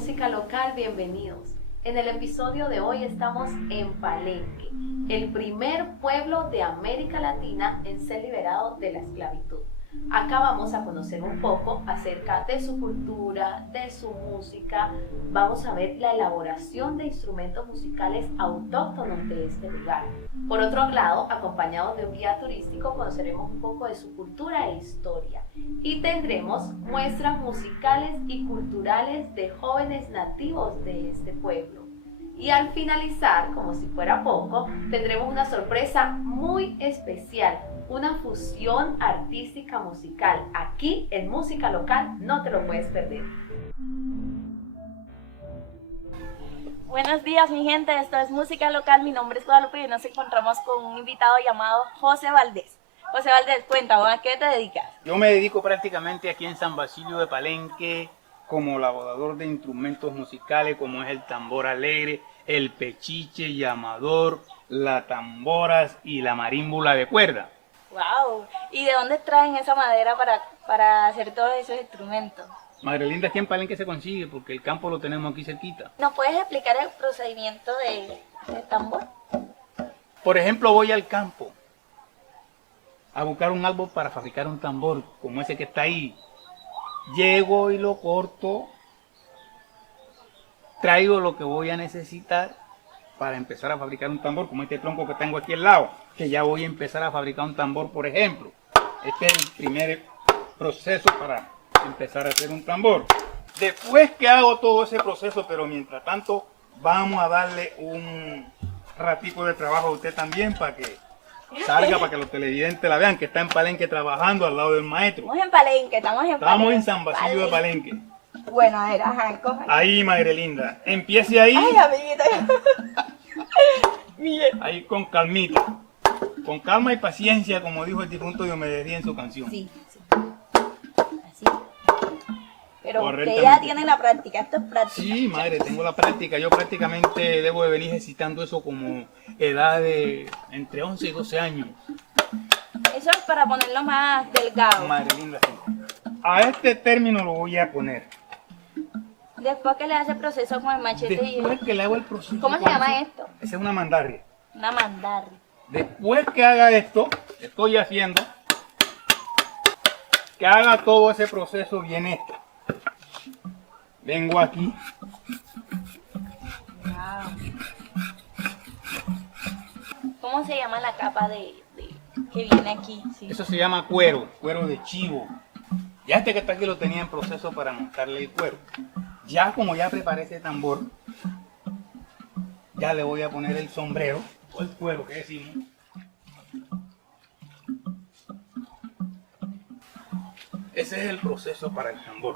música local, bienvenidos. En el episodio de hoy estamos en Palenque, el primer pueblo de América Latina en ser liberado de la esclavitud. Acá vamos a conocer un poco acerca de su cultura, de su música. Vamos a ver la elaboración de instrumentos musicales autóctonos de este lugar. Por otro lado, acompañados de un guía turístico, conoceremos un poco de su cultura e historia. Y tendremos muestras musicales y culturales de jóvenes nativos de este pueblo. Y al finalizar, como si fuera poco, tendremos una sorpresa muy especial, una fusión artística musical. Aquí en Música Local no te lo puedes perder. Buenos días, mi gente, esto es Música Local, mi nombre es Guadalupe y hoy nos encontramos con un invitado llamado José Valdés. José Valdés, cuéntame, ¿a qué te dedicas? Yo me dedico prácticamente aquí en San Basilio de Palenque como laborador de instrumentos musicales como es el tambor alegre, el pechiche, llamador, la tamboras y la marímbula de cuerda. ¡Wow! ¿Y de dónde traen esa madera para hacer todos esos instrumentos? Madre linda, aquí en Palenque se consigue porque el campo lo tenemos aquí cerquita. ¿Nos puedes explicar el procedimiento de tambor? Por ejemplo, voy al campo a buscar un árbol para fabricar un tambor como ese que está ahí. Llego y lo corto, traigo lo que voy a necesitar para empezar a fabricar un tambor, como este tronco que tengo aquí al lado, que ya voy a empezar a fabricar un tambor, por ejemplo. Este es el primer proceso para empezar a hacer un tambor. Después que hago todo ese proceso, pero mientras tanto, vamos a darle un ratico de trabajo a usted también para que salga, para que los televidentes la vean, que está en Palenque trabajando al lado del maestro. Estamos en Palenque, estamos en San Basilio de Palenque. Bueno, a ver, ajá, coge. Ahí, madre linda. Empiece ahí. Ay, amiguita. Miren. Ahí con calmita. Con calma y paciencia, como dijo el difunto Diomedes Díaz en su canción. Sí. Así. Pero usted ya Correctamente. tiene la práctica, esto es práctica. Sí, madre, tengo la práctica. Yo prácticamente debo de venir ejercitando eso como edad de entre 11 y 12 años. Eso es para ponerlo más delgado. Madre linda. A este término lo voy a poner. Después que le hace el proceso con el machete Después que le hago el proceso. ¿Cómo se llama esto? Esa es una mandarria. Una mandarria. Después que haga esto, que estoy haciendo, que haga todo ese proceso bien esto. Vengo aquí. ¿Cómo se llama la capa que viene aquí? Sí. Eso se llama cuero de chivo. Ya este que está aquí lo tenía en proceso para montarle el cuero. Ya como ya preparé ese tambor, ya le voy a poner el sombrero o el cuero que decimos. Ese es el proceso para el tambor.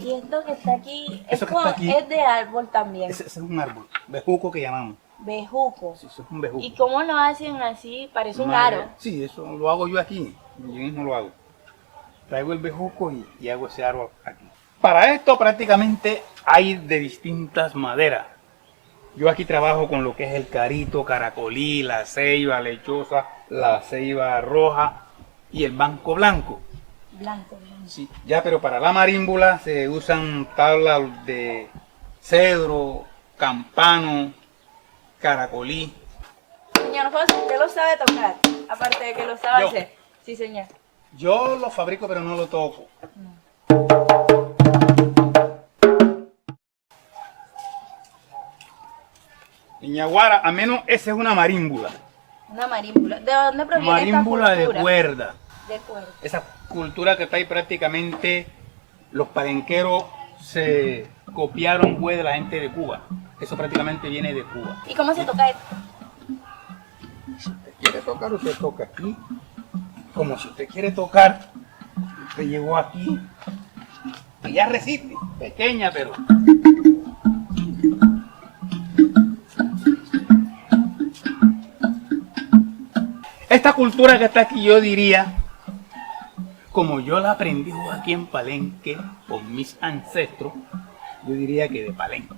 Y esto que está aquí, Eso que está aquí. es de árbol también. Ese es un árbol, bejuco que llamamos. Bejuco. Sí, eso es un bejuco. ¿Y cómo lo hacen así? Parece un Madre, aro. Sí, eso lo hago yo aquí. Yo mismo lo hago. Traigo el bejuco y hago ese árbol aquí. Para esto prácticamente hay de distintas maderas. Yo aquí trabajo con lo que es el carito, caracolí, la ceiba lechosa, la ceiba roja y el banco blanco. Blanco. Sí, ya, pero para la marímbula se usan tablas de cedro, campano, caracolí. Señor José, ¿usted lo sabe tocar? Aparte de que lo sabe Yo. hacer. Sí, señor. Yo lo fabrico pero no lo toco. Niñaguara, a menos esa es una marímbula. Una marímbula. ¿De dónde proviene Marímbula esta de cultura? cuerda. De cuerda. Esa cultura que está ahí prácticamente los palenqueros se copiaron fue de la gente de Cuba. Eso prácticamente viene de Cuba. ¿Y cómo se toca esto? Si usted quiere tocar, usted toca aquí. Como si usted quiere tocar, usted llegó aquí y ya resiste. Pequeña, pero... Esta cultura que está aquí, yo diría, como yo la aprendí aquí en Palenque con mis ancestros, yo diría que de Palenque.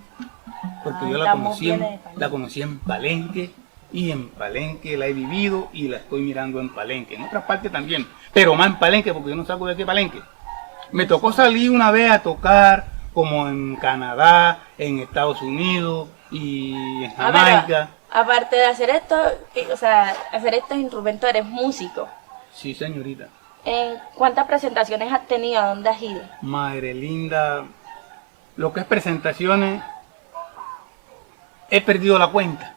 Porque yo la estamos conocí, bien de Palenque. la conocí en Palenque y en Palenque la he vivido y la estoy mirando en Palenque. En otras partes también, pero más en Palenque porque yo no salgo de aquí a Palenque. Me tocó salir una vez a tocar como en Canadá, en Estados Unidos y en Jamaica. Aparte de hacer esto, o sea, hacer estos instrumentos, eres músico. Sí, señorita. ¿Cuántas presentaciones has tenido? ¿A dónde has ido? Madre linda, lo que es presentaciones, he perdido la cuenta,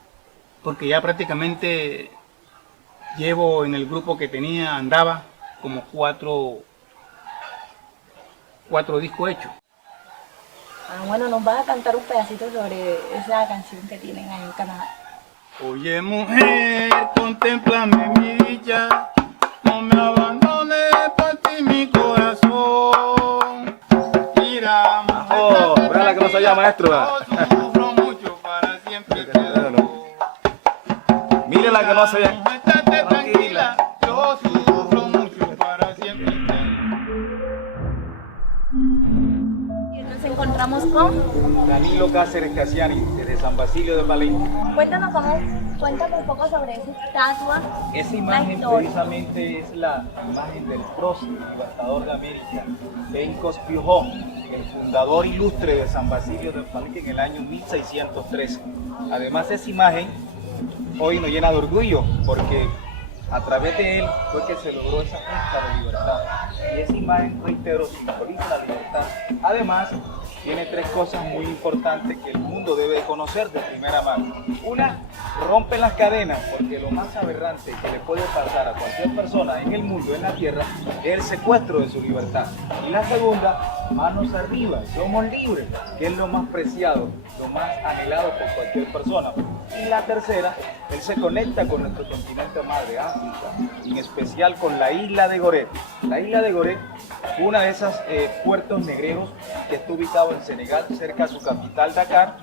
porque ya prácticamente llevo en el grupo que tenía, andaba como cuatro discos hechos. Bueno, nos vas a cantar un pedacito sobre esa canción que tienen ahí en Canadá. Oye mujer, contémplame mi dicha, no me abandones, por ti mi corazón. Mira, mira la que no sabía, maestro. yo sufro mucho, para siempre te adoro. Mire la que no sabía. Estate tranquila, yo sufro mucho, para siempre te adoro. Y nos encontramos con... Danilo Cáceres Casiani, desde San Basilio de Palenque. Cuéntame un poco sobre esa estatua. Esa imagen precisamente es la imagen del prócer libertador de América, Bencos Pujol, el fundador ilustre de San Basilio de Palenque en el año 1613. Además, esa imagen hoy nos llena de orgullo porque a través de él fue que se logró esa gesta de libertad. Y esa imagen, reitero, simboliza la libertad. Además, tiene tres cosas muy importantes que el mundo debe de conocer de primera mano. Una, rompe las cadenas, porque lo más aberrante que le puede pasar a cualquier persona en el mundo, en la tierra, es el secuestro de su libertad. Y la segunda, manos arriba, somos libres, que es lo más preciado, lo más anhelado por cualquier persona. Y la tercera, él se conecta con nuestro continente madre, África, en especial con la isla de Gorée. La isla de Gorée fue una de esas puertos negreros que está ubicado en Senegal, cerca de su capital Dakar,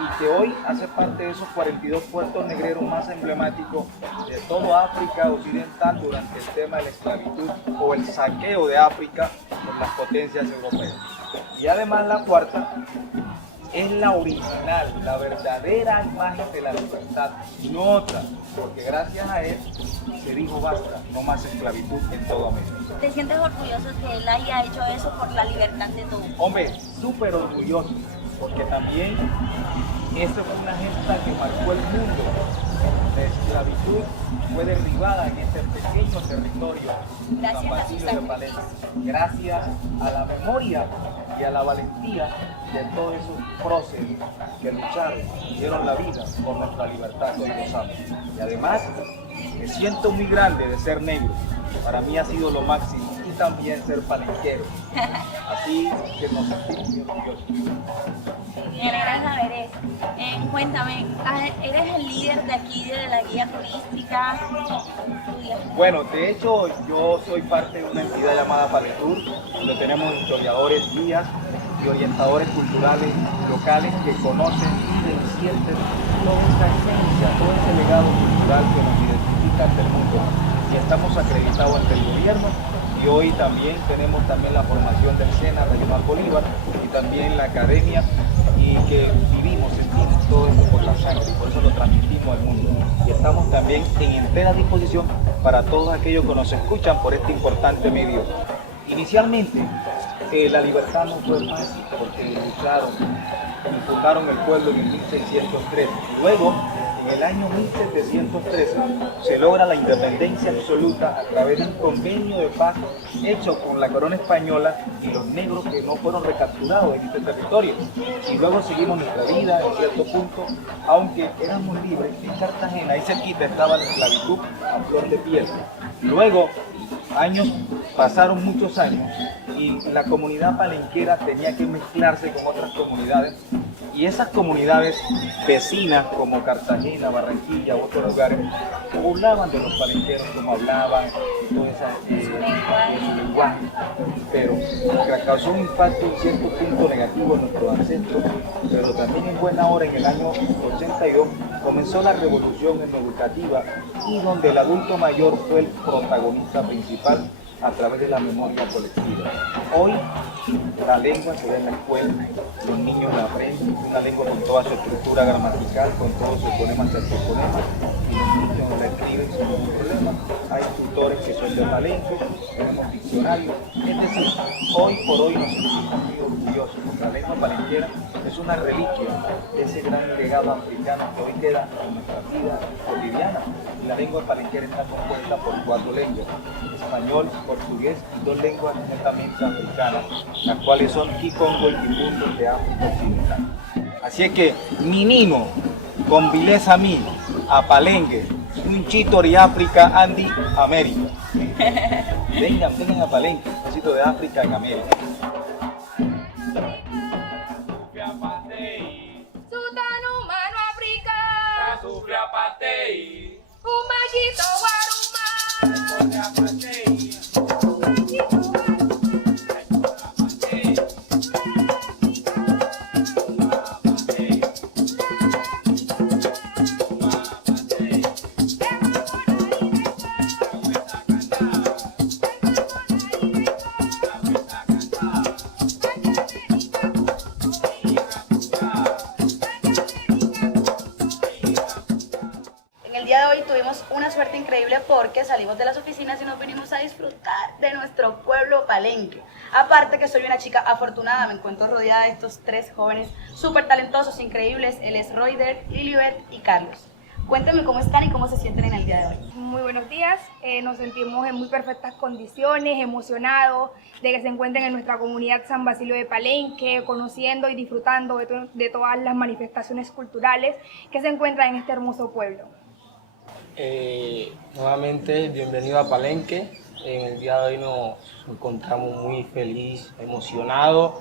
y que hoy hace parte de esos 42 puertos negreros más emblemáticos de toda África occidental durante el tema de la esclavitud o el saqueo de África por las potencias europeas. Y además la cuarta es la original, la verdadera imagen de la libertad, no otra, porque gracias a él se dijo basta, no más esclavitud en todo América. ¿Te sientes orgulloso que él haya hecho eso por la libertad de todos? Hombre, súper orgulloso, porque también esta fue una gesta que marcó el mundo. La esclavitud fue derribada en este pequeño territorio de San Basilio de Palenque, gracias a la memoria y a la valentía de todos esos próceres que lucharon, dieron la vida por nuestra libertad que hoy gozamos. Y además, me siento muy grande de ser negro, para mí ha sido lo máximo, y también ser palenquero, así que nos sentimos muy orgullosos. Me alegra saber eso. Cuéntame, ¿eres el líder de aquí de la guía turística? Bueno, de hecho yo soy parte de una entidad llamada Paletur, donde tenemos historiadores, guías y orientadores culturales locales que conocen y sienten toda esa esencia, todo ese legado cultural que nos identifica ante el mundo. Y estamos acreditados ante el gobierno y hoy también tenemos la formación del SENA Regional Bolívar y también la academia, y que vivimos, sentimos todo esto por la sangre y por eso lo transmitimos al mundo. Y estamos también en entera disposición para todos aquellos que nos escuchan por este importante medio. Inicialmente, la libertad no fue fácil porque lucharon y fundaron el pueblo en el 1603. Luego, en el año 1713, se logra la independencia absoluta a través de un convenio de paz hecho con la corona española y los negros que no fueron recapturados en este territorio. Y luego seguimos nuestra vida en cierto punto, aunque éramos libres. En Cartagena, ahí cerquita, estaba la esclavitud a flor de piel. Luego, pasaron muchos años y la comunidad palenquera tenía que mezclarse con otras comunidades, y esas comunidades vecinas como Cartagena, Barranquilla u otros lugares se burlaban de los palenqueros, como hablaban, todo su lenguaje, pero que causó un impacto en cierto punto negativo en nuestros ancestros. Pero también en buena hora, en el año 82, comenzó la revolución educativa, y donde el adulto mayor fue el protagonista principal a través de la memoria colectiva. Hoy la lengua se ve en la escuela, los niños la aprenden, una lengua con toda su estructura gramatical, con todos sus fonemas y antifonemas, no la escriben sin ningún problema. Hay tutores que son de Palenque, tenemos diccionarios. Es decir, hoy por hoy nos sentimos muy orgullosos porque la lengua palenquera es una reliquia de ese gran legado africano que hoy queda en nuestra vida cotidiana. La lengua palenquera está compuesta por 4 lenguas: español, portugués y 2 lenguas netamente africanas, las cuales son Kikongo y Kipungo de África Occidental. Así es que, minimo, con vileza mí, a Palenque, un chito de África, Andy, América. Vengan a Palenque, un chito de África en América. En el día de hoy tuvimos una suerte increíble porque salimos de las oficinas y nos vinimos a disfrutar de nuestro pueblo Palenque. Aparte que soy una chica afortunada, me encuentro rodeada de estos 3 jóvenes súper talentosos, increíbles. Él es Roider, Lilibet y Carlos. Cuéntenme cómo están y cómo se sienten en el día de hoy. Muy buenos días, nos sentimos en muy perfectas condiciones, emocionados de que se encuentren en nuestra comunidad San Basilio de Palenque, conociendo y disfrutando de todas las manifestaciones culturales que se encuentran en este hermoso pueblo. Nuevamente, bienvenido a Palenque. En el día de hoy nos encontramos muy feliz, emocionados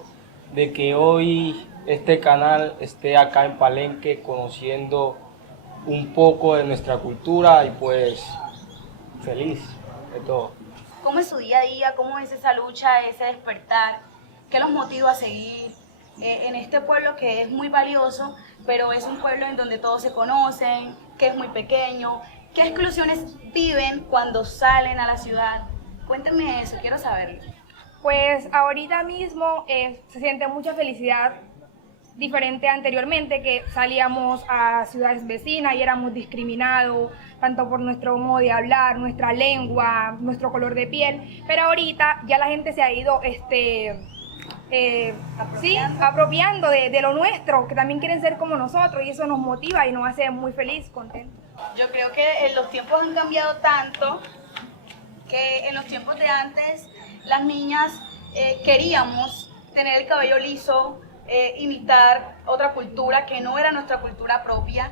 de que hoy este canal esté acá en Palenque conociendo un poco de nuestra cultura y pues feliz de todo. ¿Cómo es su día a día? ¿Cómo es esa lucha, ese despertar? ¿Qué los motiva a seguir en este pueblo que es muy valioso, pero es un pueblo en donde todos se conocen, que es muy pequeño? ¿Qué exclusiones viven cuando salen a la ciudad? Cuéntenme eso, quiero saberlo. Pues ahorita mismo se siente mucha felicidad, diferente anteriormente que salíamos a ciudades vecinas y éramos discriminados tanto por nuestro modo de hablar, nuestra lengua, nuestro color de piel, pero ahorita ya la gente se ha ido apropiando de lo nuestro, que también quieren ser como nosotros y eso nos motiva y nos hace muy feliz, contentos. Yo creo que los tiempos han cambiado tanto que en los tiempos de antes las niñas queríamos tener el cabello liso, imitar otra cultura que no era nuestra cultura propia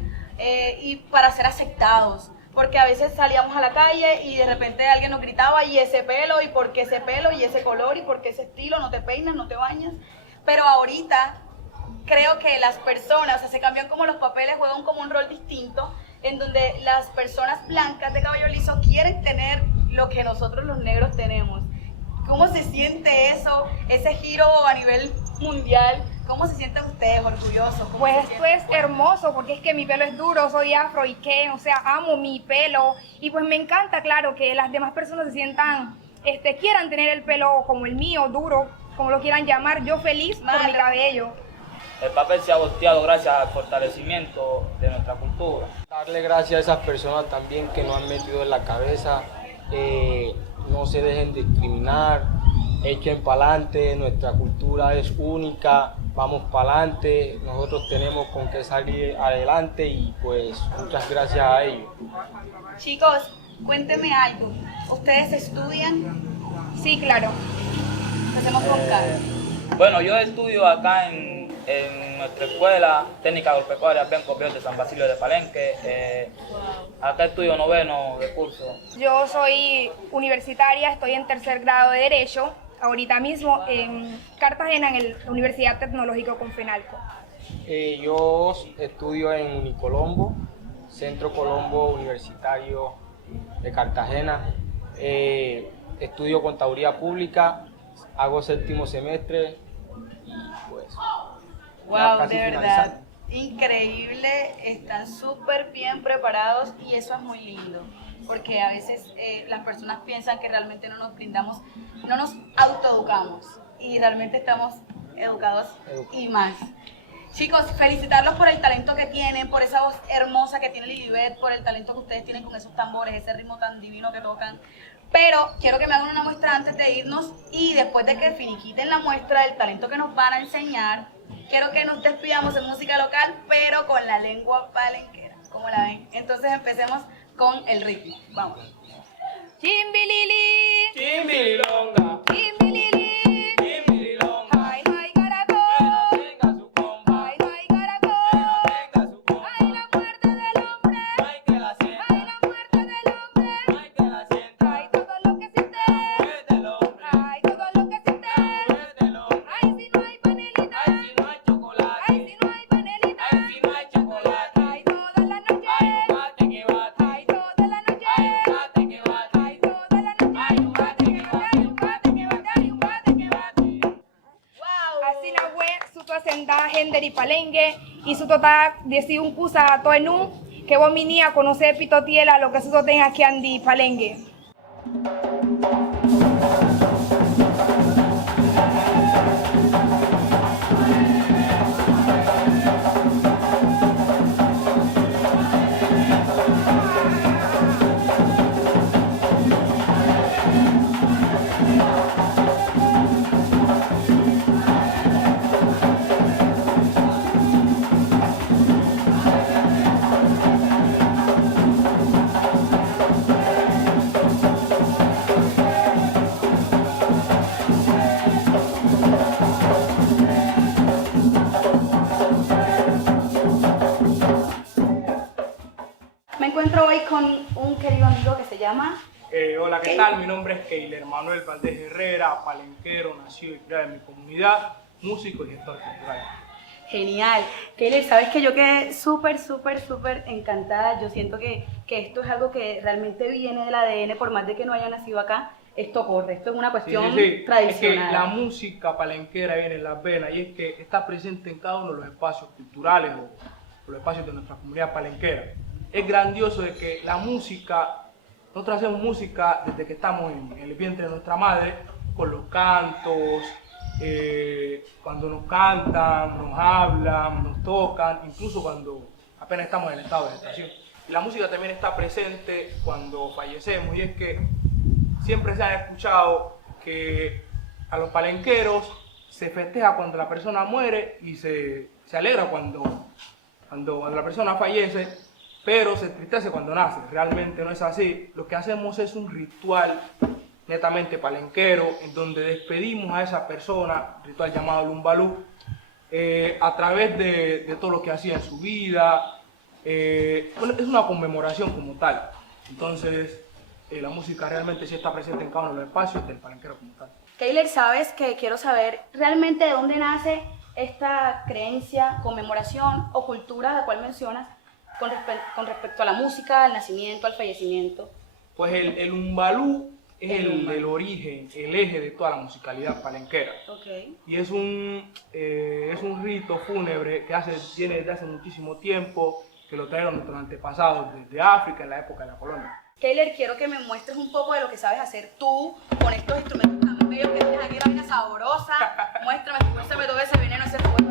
y para ser aceptados, porque a veces salíamos a la calle y de repente alguien nos gritaba y ese pelo, y por qué ese pelo, y ese color, y por qué ese estilo, no te peinas, no te bañas. Pero ahorita creo que las personas, o sea, se cambian como los papeles, juegan como un rol distinto, en donde las personas blancas de cabello liso quieren tener lo que nosotros los negros tenemos. ¿Cómo se siente eso, ese giro a nivel mundial? ¿Cómo se sienten ustedes? ¿Orgullosos? Pues esto es hermoso porque es que mi pelo es duro, soy afro y qué, o sea, amo mi pelo y pues me encanta, claro, que las demás personas se sientan, quieran tener el pelo como el mío, duro, como lo quieran llamar, yo feliz por mi cabello. El papel se ha volteado gracias al fortalecimiento de nuestra cultura. Darle gracias a esas personas también que nos han metido en la cabeza, no se dejen discriminar, echen para adelante, nuestra cultura es única, vamos para adelante, nosotros tenemos con qué salir adelante y pues muchas gracias a ellos. Chicos, cuéntenme algo, ¿ustedes estudian? Sí, claro. Hacemos con Carlos. Bueno, yo estudio acá en nuestra escuela técnica agropecuaria Blanco Verde de San Basilio de Palenque. Acá estudio 9º de curso. Yo soy universitaria, estoy en 3er grado de Derecho, ahorita mismo en Cartagena, en la Universidad Tecnológica Confenalco. Yo estudio en Unicolombo, Centro Colombo Universitario de Cartagena. Estudio Contaduría Pública, hago 7º semestre y pues... Wow, de verdad, increíble, están súper bien preparados y eso es muy lindo, porque a veces las personas piensan que realmente no nos autoeducamos y realmente estamos educados y más. Chicos, felicitarlos por el talento que tienen, por esa voz hermosa que tiene Lilibet, por el talento que ustedes tienen con esos tambores, ese ritmo tan divino que tocan. Pero quiero que me hagan una muestra antes de irnos y después de que finiquiten la muestra del talento que nos van a enseñar, quiero que nos despidamos en música local, pero con la lengua palenquera, ¿cómo la ven? Entonces empecemos con el ritmo. Vamos. Chimbilili, Chimbililonga, chimbilili, chimbililonga, ay, no hay caracol, que no tenga su compa, ay, no hay que no caracol, tenga su compa, ay, la muerte del hombre, hay que la sienta, ay, la muerte del hombre, hay que la sienta, ay, todo lo que existe, mujer del hombre, ay, todo lo que existe, mujer del hombre, ay, si no hay panelita, ay si no hay chocolate, ay, si no hay panelita, ay si no hay chocolate, ay, toda la noche, hay un mate que bate, ay, toda la noche, hay un mate que bate, ay, toda la noche, hay un mate que bate, hay un mate que bate, hay un mate que bate. Así Nahue, su senda genderi palengue y su total desi un kusa to enu que vos minia conocer pitotiela lo que su tenga aquí andi palengue. Me encuentro hoy con un querido amigo que se llama... Hola, ¿qué tal? Mi nombre es Keiler Manuel Valdés Herrera, palenquero, nacido y criado en mi comunidad, músico y gestor cultural. Genial. Keiler, sabes que yo quedé súper encantada. Yo siento que esto es algo que realmente viene del ADN, por más de que no haya nacido acá, esto corre, esto es una cuestión tradicional. Es que la música palenquera viene en las venas y es que está presente en cada uno de los espacios culturales o los espacios de nuestra comunidad palenquera. Es grandioso de que la música, nosotros hacemos música desde que estamos en el vientre de nuestra madre, con los cantos, cuando nos cantan, nos hablan, nos tocan, incluso cuando apenas estamos en el estado de gestación. Y la música también está presente cuando fallecemos y es que siempre se ha escuchado que a los palenqueros se festeja cuando la persona muere y se alegra cuando la persona fallece, pero se entristece cuando nace. Realmente no es así. Lo que hacemos es un ritual netamente palenquero, en donde despedimos a esa persona, ritual llamado Lumbalú, a través de todo lo que hacía en su vida. Bueno, es una conmemoración como tal. Entonces, la música realmente sí está presente en cada uno de los espacios del palenquero como tal. Keiler, sabes que quiero saber realmente de dónde nace esta creencia, conmemoración o cultura de la cual mencionas con respecto a la música, al nacimiento, al fallecimiento. Pues el umbalú es el origen, el eje de toda la musicalidad palenquera. Okay. Y es un rito fúnebre que viene desde hace muchísimo tiempo, que lo trajeron nuestros antepasados desde África en la época de la colonia. Keiler, quiero que me muestres un poco de lo que sabes hacer tú con estos instrumentos tan bellos que tienes aquí, la vaina sabrosa. Muéstrame todo ese veneno, ese fuego.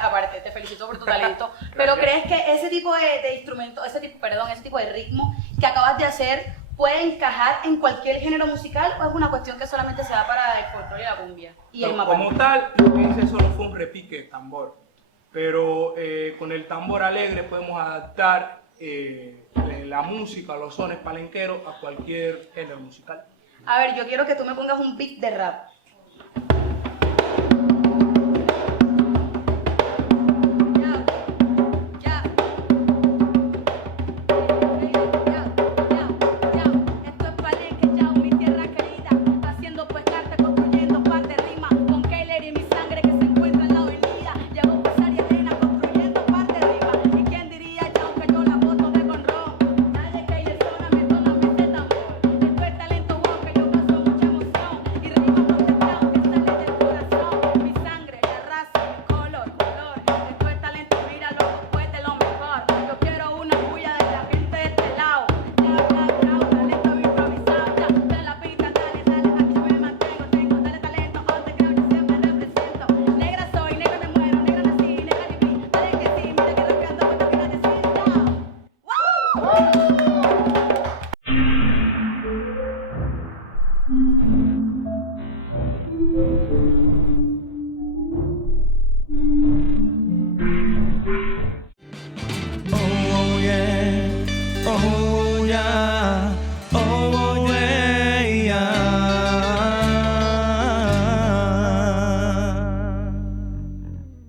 Aparte, te felicito por tu talento, pero ¿crees que ese tipo de instrumento, ese tipo de ritmo que acabas de hacer puede encajar en cualquier género musical o es una cuestión que solamente se da para el folclore y la cumbia? Y el mapache. Como tal, lo que hice solo fue un repique de tambor, pero con el tambor alegre podemos adaptar la música, los sones palenqueros a cualquier género musical. A ver, yo quiero que tú me pongas un beat de rap.